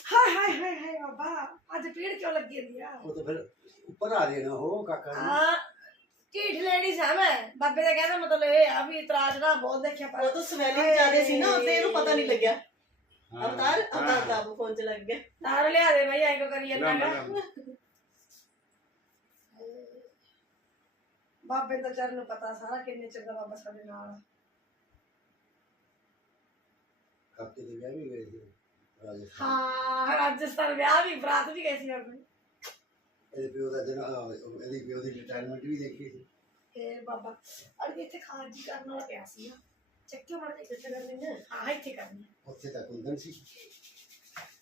ਹਾਏ ਹਾਏ ਹਾਏ ਹਾਏ ਬਾਬਾ ਅੱਜ ਪੀੜ ਕਿਉਂ ਲੱਗੀ ਜਾਂਦੀ ਆ? ਉਹ ਤਾਂ ਫਿਰ ਉੱਪਰ ਆ ਦੇਣਾ ਹੋ ਕਾਕਾ ਜੀ। ਆ ਢੀਠ ਲੇਡੀ ਸਾਂ ਮੈਂ। ਬਾਬੇ ਦਾ ਕਹਿਣ ਦਾ ਮਤਲਬ ਇਹ ਆ ਵੀ ਇਤਰਾਜ਼ ਨਾ ਬਹੁਤ ਦੇਖਿਆ ਉਹ ਤਾਂ ਸਵੈਲਿੰਗ ਜ਼ਿਆਦੇ ਸੀ ਨਾ ਤੇ ਇਹਨੂੰ ਪਤਾ ਨਹੀਂ ਲੱਗਿਆ। ਹਾਂ। ਅਵਤਾਰ ਅਵਤਾਰ ਦਾ ਫੋਨ ਚ ਲੱਗ ਗਿਆ। ਨਾਰ ਲਿਆ ਦੇ ਬਈ ਐਂ ਕਿਉਂ ਕਰੀ ਜਾਂਦਾ ਲਿਆਉਣਾ, ਗਾ? ਲਿਆਉਣਾ। ਬਾਬੇ ਦਾ ਚਰਨ ਨੂੰ ਪਤਾ ਸਾਰਾ ਕਿੰਨੇ ਚਿਰ ਦਾ ਬਾਬਾ ਸਾਡੇ ਨਾਲ ਆ। ਕਾਕੇ ਦੇ ਵਿਆਹ ਵੀ ਗਏ ਸੀ ਰਾਜਸਥਾਨ। ਹਾਂ ਰਾਜਸਥਾਨ ਵਿਆਹ ਵੀ ਬਰਾਤ ਵੀ ਗਏ ਸੀ ਆਪਣੇ ਇਹਦੇ ਪਿਓ ਦਾ ਜਨਾ ਇਹਦੀ ਪਿਓ ਦੀ ਰਿਟਾਇਰਮੈਂਟ ਵੀ ਦੇਖੀ ਸੀ। ਫੇਰ ਬਾਬਾ ਅਰੇ ਇੱਥੇ ਖਾਜੀ ਕਰਨ ਵਾਲਾ ਪਿਆ ਸੀ ਨਾ। ਚੱਕਿਓ ਮੜ ਕੇ ਕਿੱਥੇ ਕਰਨੀ ਹੈ ਹਾਂ ਇੱਥੇ ਕਰਨੀ ਉੱਥੇ ਤੱਕ ਹੁੰਦਨ ਸੀ।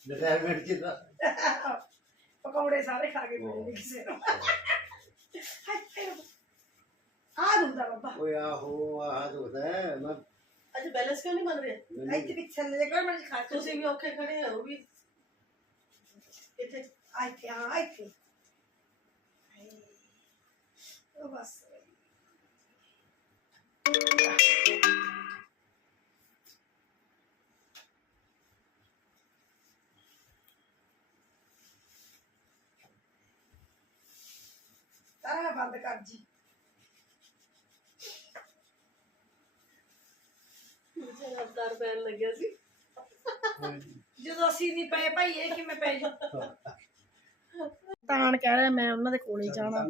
ਰਿਟਾਇਰਮੈਂਟ ਤਾਂ ਆ। ਪਕੌੜੇ ਸਾਰੇ ਖਾ ਕੇ ਮਿਲੇ ਕਿਸੇ ਨੂੰ। ਹਾਏ ਫੇਰ ਆ ਦੁੰਦਾ ਬਾਬਾ। ਓਏ ਆਹੋ ਹੈ। ਮੈਂ ਅੱਜ ਬੈਲੈਂਸ ਕਿਉਂ ਨਹੀਂ ਬਣ ਰਿਹਾ? ਇੱਥੇ ਪਿੱਛੇ ਲੈ ਕਰ ਮੈਂ ਖਾ ਤੁਸੀਂ ਵੀ ਔਖੇ ਖੜੇ ਹੋ ਵੀ। ਇੱਥੇ। ਇੱਥੇ ਆ ਇੱਥੇ। ਉਹ ਬਸ। ਤਾਰਾ ਬੰਦ ਕਰ ਜੀ। ਅਵਤਾਰ ਪੈਣ ਲੱਗਿਆ ਸੀ। ਜਦੋਂ ਅਸੀਂ ਨਹੀਂ ਪਏ ਭਾਈ ਇਹ ਕਿਵੇਂ ਪੈ ਜਾ ਤਾਣ ਕਹਿ ਰਿਹਾ ਮੈਂ ਉਹਨਾਂ ਦੇ ਕੋਲੇ ਜਾਣਾ।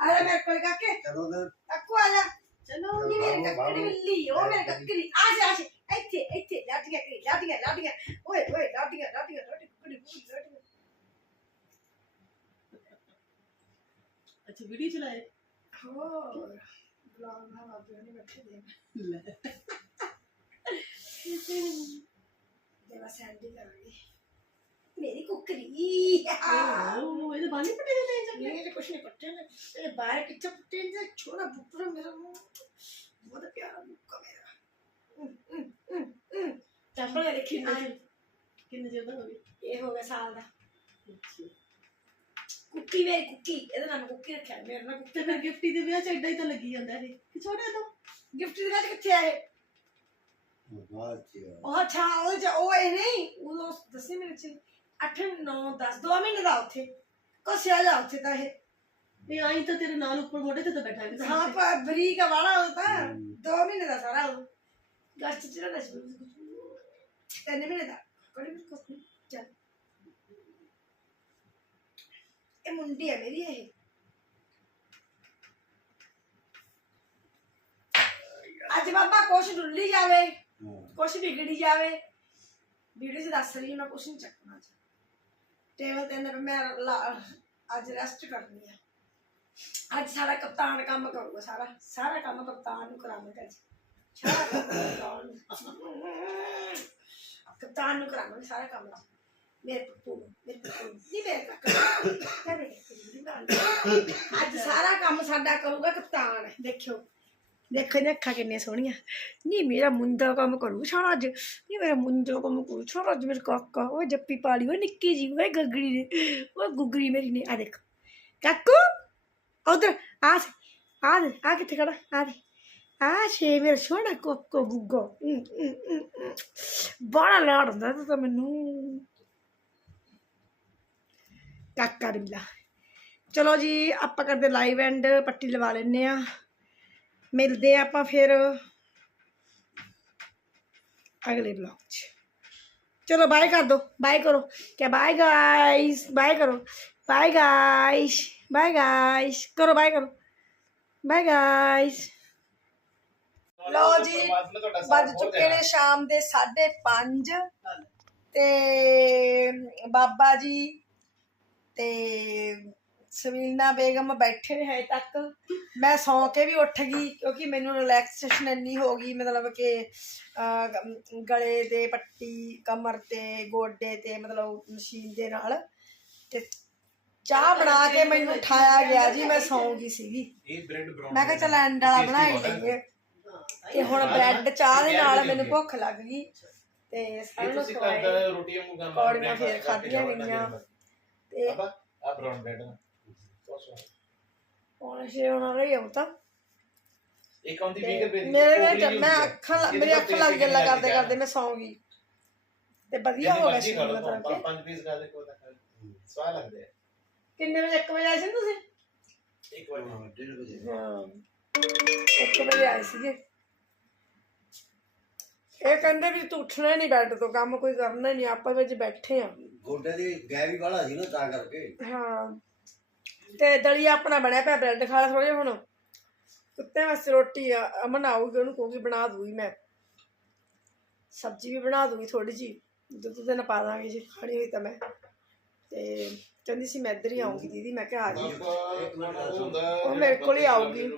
ਜਾ ਮੇਰੇ ਕੋਲ ਕਾਕੇ। ਚਲੋ ਉਧਰ। ਅੱਕੂ ਆ ਜਾ। ਚਲੋ ਇਹ ਮੇਰੇ ਕੱਕੜੀ ਬਿੱਲੀ ਉਹ ਮੇਰੇ ਕੱਕੜੀ ਆ ਜਾ ਆ ਜਾ। ਇੱਥੇ ਇੱਥੇ ਲਾਟੀਆਂ ਕਰੀ ਲਾਟੀਆਂ ਲਾਟੀਆਂ ਓਏ ਓਏ ਲਾਟੀਆਂ ਲਾਟੀਆਂ ਲਾਟੀਆਂ ਕੁੜੀ ਕੁੜੀ ਲਾਟੀਆਂ ਅੱਛਾ ਵੀਡੀਓ ਚਲਾਏ? ਹੋਰ। ਬਲੌਗ ਨਾ ਬਾਬੇ ਨੇ ਬੈਠੇ ਦੇ ਦੇਵਾ ਸੈਂਡੀ ਕਰਾਂਗੇ ਮੇਰੀ ਕੁੱਕਰੀ ਉਹ ਇਹਦੇ ਬਾਣੀ ਪਟੇ ਦੇ ਚੱਕੇ ਇਹ ਕੁਛ ਨਹੀਂ ਪੱਟੇ ਨੇ ਇਹ ਬਾਹਰ ਕਿੱਥੇ ਪੱਟੇ ਨੇ ਛੋੜਾ ਬੁੱਟਰਾ ਮੇਰਾ ਮੂੰਹ ਬਹੁਤ ਪਿਆਰਾ ਮੁੱਕਾ ਮੇਰਾ ਚੱਪਲ ਦੇਖੀ ਨਾ ਕਿੰਨੇ ਚਿਰ ਦਾ ਹੋ ਗਿਆ ਇਹ ਹੋ ਗਿਆ ਸਾਲ ਦਾ ਕੁੱਕੀ ਮੇਰੀ ਕੁੱਕੀ ਇਹਦਾ ਨਾਮ ਕੁੱਕੀ ਰੱਖਿਆ ਮੇਰੇ ਨਾਲ ਕੁੱਕੀ ਤੇ ਫਿਰ ਗਿਫਟੀ ਦੇ ਵਿਆਹ ਚ ਐਡਾ ਹੀ ਤਾਂ ਲੱਗੀ ਜਾਂਦਾ ਇਹ ਕਿ ਛੋੜਿਆ ਤੂੰ ਗਿਫਟ ਦੇ ਵਿੱਚ ਕਿੱਥੇ ਆਏ ਬਾਅਦ ਚ ਉਹ ਅੱਛਾ ਉਹ ਚ ਉਹ ਇਹ ਨਹੀਂ ਉਹ ਦੱਸੇ ਮੇਰੇ ਚ 8 9 10 ਦੋ ਮਹੀਨੇ ਦਾ ਉੱਥੇ। ਕੋਸਿਆ ਜਾ ਉੱਥੇ ਤਾਂ ਇਹ। ਇਹ ਆਈ ਤਾਂ ਤੇਰੇ ਨਾਲ ਉੱਪਰ ਮੋਢੇ ਤੇ ਤਾਂ ਬੈਠਾ ਹੈ ਹਾਂ ਪਰ ਬਰੀਕ ਆ ਵਾਲਾ ਉਹ ਤਾਂ। ਦੋ ਮਹੀਨੇ ਦਾ ਸਾਰਾ ਉਹ। ਗਸਤ ਚ ਨਾ ਸੀ ਤਿੰਨ ਮਹੀਨੇ ਦਾ। ਕੋਈ ਵੀ ਕੁਛ ਨਹੀਂ। ਚੱਲ। ਇਹ ਮੁੰਡੀ ਹੈ ਮੇਰੀ ਇਹ। ਅੱਜ ਬਾਬਾ ਕੁਛ ਡੁੱਲੀ ਜਾਵੇ। ਹਾਂ ਕੁਛ ਵਿਗੜੀ ਜਾਵੇ, ਵੀਡੀਓ 'ਚ ਦੱਸ ਰਹੀ ਮੈਂ ਕੁਛ ਨਹੀਂ ਚੱਕਣਾ ਅੱਜ। ਟੇਬਲ ਤੇ ਅੰਦਰ ਮੈਂ ਅੱਜ ਰੈਸਟ ਕਰਨੀ ਆ। ਅੱਜ ਸਾਰਾ ਕਪਤਾਨ ਕੰਮ ਕਰੂਗਾ ਸਾਰਾ। ਸਾਰਾ ਕੰਮ ਕਪਤਾਨ ਨੂੰ ਕਰਾਵਾਂਗੇ ਅੱਜ। ਕਪਤਾਨ ਨੂੰ। ਕਰਾਵਾਂਗੇ ਸਾਰਾ ਕੰਮ। ਮੇਰੇ ਪੱਪੂ ਮੇਰੇ ਪੱਪੂ ਨਹੀਂ, ਮੇਰੇ ਕਾਕਾ ਅੱਜ ਸਾਰਾ ਕੰਮ ਸਾਡਾ ਕਰੂਗਾ ਕਪਤਾਨ। ਦੇਖਿਓ। ਦੇਖੋ ਇਹਦੀਆਂ ਅੱਖਾਂ ਕਿੰਨੀਆਂ ਸੋਹਣੀਆਂ। ਨਹੀਂ ਮੇਰਾ ਮੁੰਡਾ ਕੰਮ ਕਰੂ ਸਾਰਾ ਅੱਜ। ਨਹੀਂ ਮੇਰਾ ਮੁੰਡਾ ਕੰਮ ਕਰੂ ਸਾਰਾ ਅੱਜ, ਮੇਰੇ ਕਾਕਾ, ਉਹ ਜੱਪੀ ਪਾਲੀ, ਉਹ ਨਿੱਕੀ ਜੀ ਉਹ ਗੱਗੜੀ ਨੇ ਉਹ ਗੁੱਗਰੀ ਮੇਰੀ ਨੇ। ਆ ਦੇਖ। ਕਾਕੂ, ਉਧਰ ਆ ਆ ਆ ਕਿੱਥੇ ਖੜਾ? ਆ ਦੇ ਆ ਛੇ ਮੇਰਾ ਸੋਹਣਾ ਕੋਕੋ ਗੁੱਗੋ। ਬੜਾ ਲਾੜ ਹੁੰਦਾ ਤਾਂ ਮੈਨੂੰ। ਕਾਕਾ ਬਿੱਲਾ ਚਲੋ ਜੀ, ਆਪਾਂ ਕਰਦੇ ਲਾਈਵ ਐਂਡ ਪੱਟੀ ਲਵਾ ਲੈਨੇ ਆ ਮਿਲਦੇ ਆਪਾਂ ਫਿਰ ਅਗਲੇ ਬਲੌਗ 'ਚ। ਚਲੋ ਬਾਏ ਕਰ ਦੋ ਬਾਏ ਕਰੋ। ਕਿ ਬਾਏ ਗਾਇਸ ਬਾਏ ਕਰੋ। ਬਾਏ ਗਾਇਸ ਬਾਏ ਗਾਇਸ ਕਰੋ ਬਾਏ ਕਰੋ। ਬਾਏ ਗਾਇਸ ਲਓ ਜੀ, ਵੱਜ ਚੁੱਕੇ ਨੇ ਸ਼ਾਮ ਦੇ 5:30 ਤੇ ਬਾਬਾ ਜੀ ਤੇ ਸਵੀਨਾ ਬੇਗਮ ਬੈਠੇ ਨੇ ਹਜੇ ਤੱਕ। ਮੈਂ ਸੌਂ ਕੇ ਵੀ ਉੱਠ ਗਈ ਕਿਉਂਕਿ ਮੈਨੂੰ ਰਿਲੈਕਸੇਸ਼ਨ ਇੰਨੀ ਹੋ ਗਈ ਮਤਲਬ ਕਿ ਗਲੇ ਦੇ ਪੱਟੀ ਕਮਰ ਤੇ ਗੋਡੇ ਤੇ ਮਤਲਬ ਮਸ਼ੀਨ ਦੇ ਨਾਲ। ਤੇ ਚਾਹ ਬਣਾ ਕੇ ਮੈਨੂੰ ਉਠਾਇਆ ਗਿਆ ਜੀ ਮੈਂ ਸੌਂ ਗਈ ਸੀਗੀ। ਇਹ ਬ੍ਰੈਡ ਬਰਾਊਨ ਮੈਂ ਕਿਹਾ ਚੱਲ ਐਂਡ ਵਾਲਾ ਬਣਾ ਹੀ ਲਈਏ। ਤੇ ਹੁਣ ਬ੍ਰੈਡ ਚਾਹ ਦੇ ਨਾਲ ਮੈਨੂੰ ਭੁੱਖ ਲੱਗ ਗਈ। ਤੇ ਸਾਰਿਆਂ ਨੂੰ ਖਵਾਏ। ਰੋਟੀਆਂ ਕੰਮ ਪੌੜੀਆਂ ਫੇਰ ਖਾਧੀਆਂ ਗਈਆਂ ਤੇ ਆਪਾਂ ਆ ਬਰਾਊਨ ਬ੍ਰੈਡ ਹੁਣ ਛੇ ਹੋਣਾ ਰਹੀ ਆਉ ਤਾਂ ਇੱਕ ਆਉਂਦੀ 20 ਰੁਪਏ ਦੀ ਮੇਰੇ ਵਿੱਚ ਮੈਂ। ਅੱਖਾਂ ਮੇਰੀ ਅੱਖ ਲੱਗ ਗੱਲਾਂ ਕਰਦੇ। ਕਰਦੇ ਮੈਂ ਸੌਂ ਗਈ। ਤੇ ਵਧੀਆ ਹੋ ਗਿਆ ਸੀ ਮਤਲਬ ਪੰਜ ਪੀਸ ਖਾ ਦੇ ਕੋਈ ਲਓ। ਸਵਾਦ ਲੱਗਦੇ ਕਿੰਨੇ ਵਜੇ 1 ਵਜੇ ਆਏ ਸੀ ਤੁਸੀਂ? ਇੱਕ ਵਾਰ ਹਾਂ ਡੇਢ ਵਜੇ। ਹਾਂ। 1 ਵਜੇ ਆਏ ਸੀਗੇ। ਇਹ ਕਹਿੰਦੇ ਵੀ ਤੂੰ ਉੱਠਣਾ ਨਹੀਂ ਬੈੱਡ ਤੋਂ ਕੰਮ ਕੋਈ ਕਰਨਾ ਨਹੀਂ ਆਪਾਂ ਵਿੱਚ ਬੈਠੇ ਆ। ਗੋਡੇ ਦੀ ਗੈ ਵੀ ਵਾਲਾ ਸੀ ਨਾ ਤਾਂ ਕਰਕੇ। ਹਾਂ। ਤੇ ਦਲੀਆ ਆਪਣਾ ਬਣਿਆ ਪਿਆ ਬ੍ਰੈਡ ਖਾ ਲਾ ਥੋੜੇ ਹੁਣ। ਕੁੱਤੇ ਵਾਸਤੇ ਰੋਟੀ ਆ ਅਮਨ ਆਊਗੀ ਉਹਨੂੰ ਕਹੂਗੀ ਬਣਾ ਦੂਗੀ ਮੈਂ। ਸਬਜ਼ੀ ਵੀ ਬਣਾ ਦੂਗੀ ਥੋੜੀ ਜੀ ਦੁੱਧ ਦੇ ਨਾਲ ਪਾ ਦਾਂਗੇ ਜੇ ਖਾਣੀ ਹੋਈ ਤਾਂ ਮੈਂ। ਤੇ ਕਹਿੰਦੀ ਸੀ ਮੈਂ ਇੱਧਰ ਹੀ ਆਉਂਗੀ ਦੀਦੀ ਮੈਂ ਕਿਹਾ ਆ ਜੀ ਉਹ ਮੇਰੇ ਕੋਲ ਹੀ ਆਊਗੀ।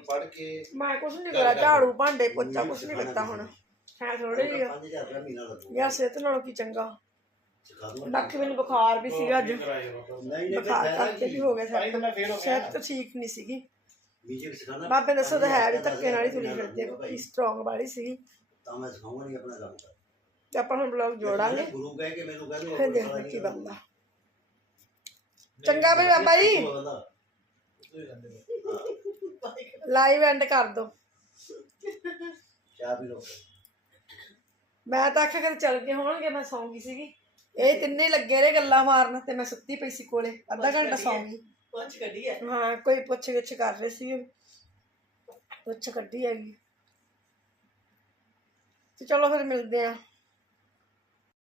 ਮੈਂ ਕੁਛ ਨਹੀਂ ਕਰਾ ਝਾੜੂ ਭਾਂਡੇ ਪੋਚਾ ਕੁਛ ਨਹੀਂ ਕੀਤਾ ਹੁਣ। ਹੈ ਥੋੜੇ ਜਿਹਾ। 5000 ਰੁਪਏ ਮਹੀਨਾ ਲੱਗੂ ਯਾਰ ਸਿਹਤ ਨਾਲੋਂ ਕੀ ਚੰਗਾ। ਬਾਕੀ ਮੈਨੂੰ ਬੁਖਾਰ ਵੀ ਸੀਗਾ ਅੱਜ ਨਹੀਂ ਨਹੀਂ ਬੁਖਾਰ ਕਰਕੇ ਵੀ ਹੋ ਗਿਆ ਹੀ ਹੋ ਸਿਹਤ ਤਾਂ ਠੀਕ ਨਹੀਂ ਸੀਗੀ ਬਾਬੇ ਦੱਸੋ ਤਾਂ ਹੈ ਵੀ ਧੱਕੇ ਨਾਲ ਹੀ ਤੁਰੀ ਫਿਰਦੇ ਆ ਕੋਈ ਸਟਰੋਂਗ ਵਾਲੀ ਸੀਗੀ ਤਾਂ ਮੈਂ ਸਿਖਾਉਂਗਾ ਨਹੀਂ ਆਪਣਾ ਕੰਮ ਕਰ ਤੇ ਆਪਾਂ ਹੁਣ ਬਲੌਗ ਜੋੜਾਂਗੇ ਗੁਰੂ ਕਹਿ ਕੇ ਮੈਨੂੰ ਕਹਿ ਦੋ ਫਿਰ ਦੇਖਦੇ ਕੀ ਚੰਗਾ ਬਈ ਬਾਬਾ ਜੀ ਲਾਈਵ ਐਂਡ ਕਰ ਦੋ ਚਾਹ ਪੀ ਲਓ ਮੈਂ ਤਾਂ ਆਖਿਆ ਕਦੇ ਚੱਲ ਗਏ ਹੋਣਗੇ ਮੈਂ ਸੌਂ ਗਈ ਸੀਗੀ ਇਹ ਤਿੰਨੇ ਲੱਗੇ ਰਹੇ ਗੱਲਾਂ ਮਾਰਨ ਤੇ ਮੈਂ ਸੁੱਤੀ ਪਈ ਸੀ ਕੋਲੇ। ਅੱਧਾ ਘੰਟਾ ਸੌਂ ਗਈ। ਪੁੱਛ ਕੱਢੀ ਹੈ। ਹਾਂ ਕੋਈ ਪੁੱਛ ਗਿੱਛ ਕਰ ਰਹੇ ਸੀ। ਪੁੱਛ ਕੱਢੀ ਹੈਗੀ। ਤੇ ਚਲੋ ਫਿਰ ਮਿਲਦੇ ਆ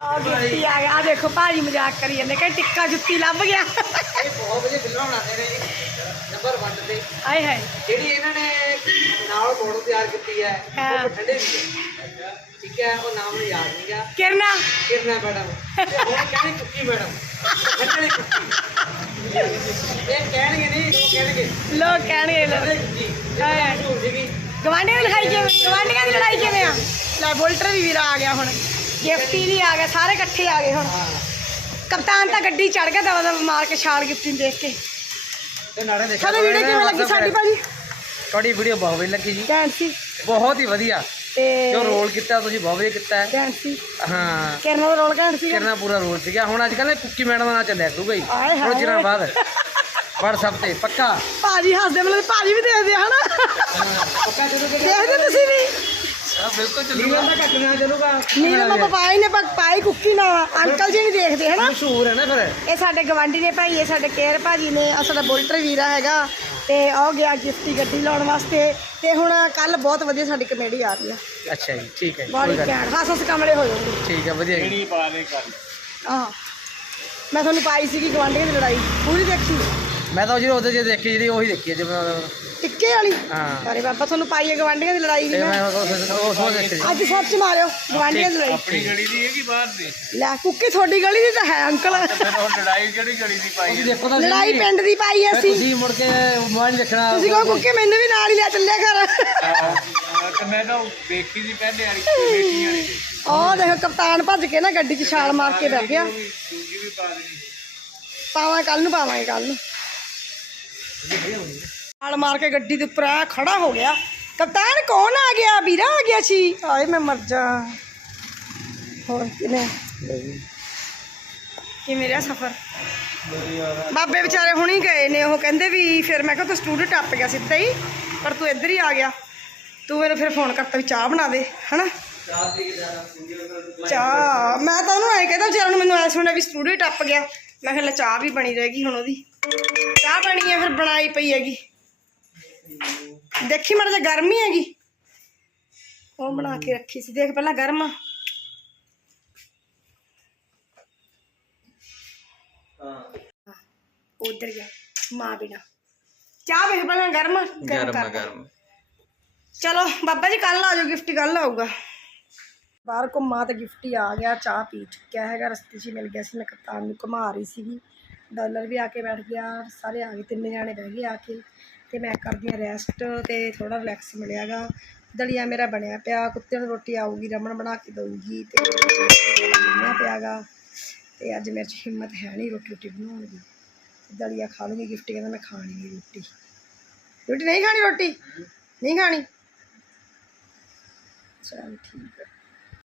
ਆ ਜੁੱਤੀ ਆ ਗਿਆ। ਆ ਦੇਖੋ ਭਾਜੀ ਮਜ਼ਾਕ ਕਰੀ ਜਾਂਦੇ। ਕਹਿੰਦੇ ਟਿੱਕਾ ਜੁੱਤੀ ਲੱਭ ਗਿਆ। ਇਹ ਬਹੁਤ ਵਧੀਆ ਫਿਲਮਾਂ ਬਣਾਉਂਦੇ ਨੇ। ਨੰਬਰ 1 ਤੇ। ਆਏ ਹਾਏ। ਜਿਹੜੀ ਇਹਨਾਂ ਨੇ ਨਾਲ ਮੋਡਲ ਤਿਆਰ ਕੀਤੀ ਹੈ ਹਾਂ। ਉਹ ਠੰਡੇ ਦੀ ਹੈ। ਠੀਕ ਹੈ ਉਹ ਨਾਮ ਨੂੰ ਯਾਦ ਨਹੀਂਗਾ ਕਿਰਨਾ। ਕਿਰਨਾ ਮੈਡਮ। ਤੇ ਉਹ ਕਹਿੰਦੇ ਕੁੱਕੀ ਮੈਡਮ। ਕਹਿੰਦੇ ਕੁੱਕੀ ਇਹ ਕਹਿਣਗੇ ਨਹੀਂ ਉਹ ਕਹਿਣਗੇ। ਲੋਕ ਕਹਿਣਗੇ ਕਹਿੰਦੇ ਕੁੱਕੀ ਹਾਏ। ਇਹ ਮਸ਼ਹੂਰ ਸੀਗੀ। ਗਵਾਂਢੀਆਂ ਦੀ ਲੜਾਈ ਕਿਵੇਂ ਗਵਾਂਢੀਆਂ ਦੀ ਲੜਾਈ ਕਿਵੇਂ ਆ? ਲੈ ਬੁਲਟਰ ਵੀ ਵੀਰਾ ਆ ਗਿਆ ਹੁਣ। ਗਿਫਟੀ ਵੀ ਆ ਗਿਆ ਸਾਰੇ ਇਕੱਠੇ ਆ ਗਏ ਹੁਣ। ਕਪਤਾਨ ਤਾਂ ਗੱਡੀ ਚੜ ਗਿਆ ਦਵਾ ਦਵਾ ਮਾਰ ਕੇ ਛਾਲ ਗਿਫਟੀ ਨੂੰ ਦੇਖ ਕੇ। ਤੇ ਨਾਲੇ ਦੇਖਿਆ ਸਾਨੂੰ ਵੀਡੀਓ ਕਿਵੇਂ ਲੱਗੀ ਸਾਡੀ ਭਾਜੀ? ਤੁਹਾਡੀ ਵੀਡੀਓ ਬਹੁਤ ਵਧੀਆ ਲੱਗੀ ਜੀ। ਘੈਂਟ ਸੀ। ਬਹੁਤ ਹੀ ਵਧੀਆ। ਤੇ ਜੋ ਰੋਲ ਕੀਤਾ ਤੁਸੀਂ ਬਹੁਤ ਵਧੀਆ ਕੀਤਾ ਹੈ। ਘੈਂਟ ਸੀ। ਹਾਂ। ਕਿਰਨਾ ਦਾ ਰੋਲ ਘੈਂਟ ਸੀ ਕਿਰਨਾ ਪੂਰਾ ਰੋਲ ਸੀਗਾ। ਹੁਣ ਅੱਜ ਕੱਲ੍ਹ ਕੁੱਕੀ ਮੈਡਮ ਦਾ ਨਾਂ ਚੱਲਿਆ ਕਰੂਗਾ ਜੀ। ਹੁਣ ਚਿਰਾਂ ਬਾਅਦ। WhatsApp ਤੇ ਪੱਕਾ? ਭਾਜੀ ਹੱਸਦੇ ਮਤਲਬ ਭਾਜੀ ਵੀ ਦੇਖਦੇ ਹਨਾ? ਪੱਕਾ ਜਦੋਂ ਦੇਖਦੇ ਤੁਸੀਂ ਵੀ? ਬਿਲਕੁਲ ਚੱਲੂਗਾ। ਨੀਲਾ ਦਾ ਘੱਟਣਾ ਚੱਲੂਗਾ। ਨੀਲਮ ਬਾਬਾ ਪਾਈ ਨੇ ਪਾ- ਪਾਈ ਕੁੱਕੀ ਨਾ ਅੰਕਲ ਜੀ ਵੀ ਦੇਖਦੇ ਹਨਾ? ਮਸ਼ਹੂਰ ਹੈ ਨਾ ਫਿਰ। ਇਹ ਸਾਡੇ ਗਵਾਂਢੀ ਨੇ ਭਾਈ ਇਹ ਸਾਡੇ ਕੇਅਰ ਭਾਜੀ ਨੇ ਆ ਸਾਡਾ ਬੁਲਟਰ ਵੀਰਾ ਹੈਗਾ। ਤੇ ਆ ਗਿਆ ਗਿਫਟੀ ਗੱਡੀ ਲਾਉਣ ਵਾਸਤੇ। ਤੇ ਹੁਣ ਕੱਲ ਬਹੁਤ ਵਧੀਆ ਸਾਡੀ ਕਮੇਡੀ ਆ ਰਹੀ ਆ। ਅੱਛਾ ਜੀ ਠੀਕ ਹੈ ਬੜੀ ਘੈਂਟ। ਹੱਸ ਹੱਸ ਕਮਲੇ ਹੋ ਜਾਣਗੇ। ਠੀਕ ਹੈ ਵਧੀਆ ਜੀ। ਆਹ। ਮੈਂ ਤੁਹਾਨੂੰ ਪਾਈ ਸੀਗੀ ਗਵਾਂਢੀਆਂ ਦੀ ਲੜਾਈ। ਪੂਰੀ ਦੇਖੀ? ਮੈਂ ਤਾਂ ਜਿਹੜੀ ਉਹਦੇ ਜੇ ਦੇਖੀ ਜਿਹੜੀ ਉਹੀ ਦੇਖੀ ਹੈ ਜਿਵੇਂ ਟਿੱਕੇ ਵਾਲੀ? ਹਾਂ। ਅਰੇ ਬਾਬਾ ਤੁਹਾਨੂੰ ਪਾਈ ਹੈ ਗਵਾਂਢੀਆਂ ਦੀ ਲੜਾਈ ਤੇ ਮੈਂ ਮੈਂ ਉਹ ਉਹ ਸੋ ਦੇਖੀ ਅੱਜ ਸੱਚ ਮਾਰਿਓ ਗਵਾਂਢੀਆਂ ਦੀ ਲੜਾਈ। ਆਪਣੀ ਗਲੀ ਦੀ ਹੈ ਕਿ ਬਾਹਰ ਦੀ? ਲੈ ਕੁੱਕੀ ਤੁਹਾਡੀ ਗਲੀ ਦੀ ਤਾਂ ਹੈ ਅੰਕਲ। ਫਿਰ ਉਹ ਲੜਾਈ ਕਿਹੜੀ ਗਲੀ ਦੀ ਪਾਈ ਤੁਸੀਂ ਦੇਖੋ ਤਾਂ ਸਹੀ। ਲੜਾਈ ਪਿੰਡ ਦੀ ਪਾਈ ਹੈ ਫਿਰ ਅਸੀਂ। ਤੁਸੀਂ ਮੁੜ ਕੇ ਮੋਬਾਈਲ ਦੇਖਣਾ ਤੁਸੀਂ ਕਹੋ ਕੁੱਕੀ ਮੈਨੂੰ ਵੀ ਨਾਲ ਹੀ ਲੈ ਚੱਲਿਆ ਘਰ ਹਾਂ, ਤੇ ਮੈਂ ਤਾਂ ਉਹ ਦੇਖੀ ਸੀ ਪਹਿਲੇ ਵਾਲੀ ਬੇਟੀ ਵਾਲੀ ਦੀ। ਉਹ ਦੇਖੋ ਕਪਤਾਨ ਭੱਜ ਕੇ ਨਾ ਗੱਡੀ 'ਚ ਛਾਲ ਮਾਰ ਕੇ ਬਹਿ ਗਿਆ। ਦੂਜੀ ਵੀ ਪਾ ਦੇਣੀ ਪਾਵਾਂ ਕੱਲ ਨੂੰ ਪਾਵਾਂਗੇ ਕੱਲ ਨੂੰ। ਛਾਲ ਮਾਰ ਕੇ ਗੱਡੀ ਦੇ ਉੱਪਰ ਆ ਖੜਾ ਹੋ ਗਿਆ। ਕਪਤਾਨ ਕੌਣ ਆ ਗਿਆ? ਵੀਰਾ ਆ ਗਿਆ ਸੀ। ਆਏ ਮੈਂ ਮਰ ਜਾ। ਹੋਰ ਕਿਨੇ ਕਿ ਮੇਰਾ ਸਫਰ? ਬਾਬੇ ਵਿਚਾਰੇ ਹੁਣੀ ਗਏ ਨੇ, ਉਹ ਕਹਿੰਦੇ ਵੀ ਫਿਰ ਮੈਂ ਕਿਹਾ ਤੂੰ ਸਟੂਡੈਂਟ ਟੱਪ ਗਿਆ ਸਿੱਧਾ ਹੀ, ਪਰ ਤੂੰ ਇੱਧਰ ਹੀ ਆ ਗਿਆ। ਤੂੰ ਮੇਰੇ ਫਿਰ ਫੋਨ ਕਰਤਾ ਵੀ ਚਾਹ ਬਣਾ ਦੇ, ਹਨਾ? ਚਾਹ, ਮੈਂ ਤਾਂ ਉਹਨੂੰ ਐਂ ਕਹਿੰਦਾ ਵਿਚਾਰਾ ਨੂੰ ਮੈਨੂੰ ਐਸ ਸੁਣਿਆ ਵੀ ਸਟੂਡੈਂਟ ਟੱਪ ਗਿਆ। ਮੈਂ ਕਿਹਾ ਲੈ ਚਾਹ ਵੀ ਬਣੀ ਰਹੇਗੀ ਹੁਣ ਉਹਦੀ। ਚਾਹ ਬਣੀ ਹੈ, ਫਿਰ ਬਣਾਈ ਪਈ ਹੈਗੀ। ਦੇਖੀ ਮਰ ਜਾ ਗਰਮੀ ਹੈਗੀ। ਉਹ ਬਣਾ ਕੇ ਰੱਖੀ ਸੀ ਦੇਖ ਪਹਿਲਾਂ ਗਰਮ। ਆ ਉਧਰ ਗਿਆ ਮਾਂ ਬਿਨਾ। ਚਾਹ ਵੇਖ ਪਹਿਲਾਂ ਗਰਮ ਆ? ਗਰਮ ਗਰਮ। ਚਲੋ ਬਾਬਾ ਜੀ ਕੱਲ ਆ ਜਾਓ ਗਿਫਟ ਕੱਲ ਆਊਗਾ। ਬਾਹਰ ਘੁੰਮਾ ਤੇ ਗਿਫਟ ਹੀ ਆ ਗਿਆ ਚਾਹ ਪੀ ਚੁੱਕਿਆ ਹੈਗਾ ਰਸਤੇ 'ਚ ਹੀ ਮਿਲ ਗਿਆ ਸੀ ਮੈਂ ਕਪਤਾਨ ਨੂੰ ਘੁਮਾ ਰਹੀ ਸੀਗੀ। ਡਾਲਰ ਵੀ ਆ ਕੇ ਬੈਠ ਗਿਆ ਸਾਰੇ ਆ ਗਏ ਤਿੰਨੇ ਜਾਣੇ ਬਹਿ ਗਏ ਆ ਕੇ। ਤੇ ਮੈਂ ਕਰਦੀ ਆ ਰੈਸਟ ਤੇ ਥੋੜਾ ਰਿਲੈਕਸ ਮਿਲਿਆਗਾ। ਦਲੀਆ ਮੇਰਾ ਬਣਿਆ ਪਿਆ ਕੁੱਤੇ ਨੂੰ ਰੋਟੀ ਆਊਗੀ, ਰਮਨ ਬਣਾ ਕੇ ਦਊਗੀ ਤੇ ਬਣਿਆ ਪਿਆਗਾ। ਤੇ ਅੱਜ ਮੇਰੇ 'ਚ ਹਿੰਮਤ ਹੈ ਨਹੀਂ ਰੋਟੀ ਰੋਟੀ ਬਣਾਉਣ ਦੀ। ਦਲੀਆ ਖਾ ਲੂੰਗੀ ਗਿਫਟ ਕਹਿੰਦਾ ਮੈਂ ਖਾਣੀ ਨਹੀਂ ਰੋਟੀ। ਰੋਟੀ ਨਹੀਂ ਖਾਣੀ ਰੋਟੀ? ਨਹੀਂ ਖਾਣੀ? ਚਲ ਠੀਕ ਹੈ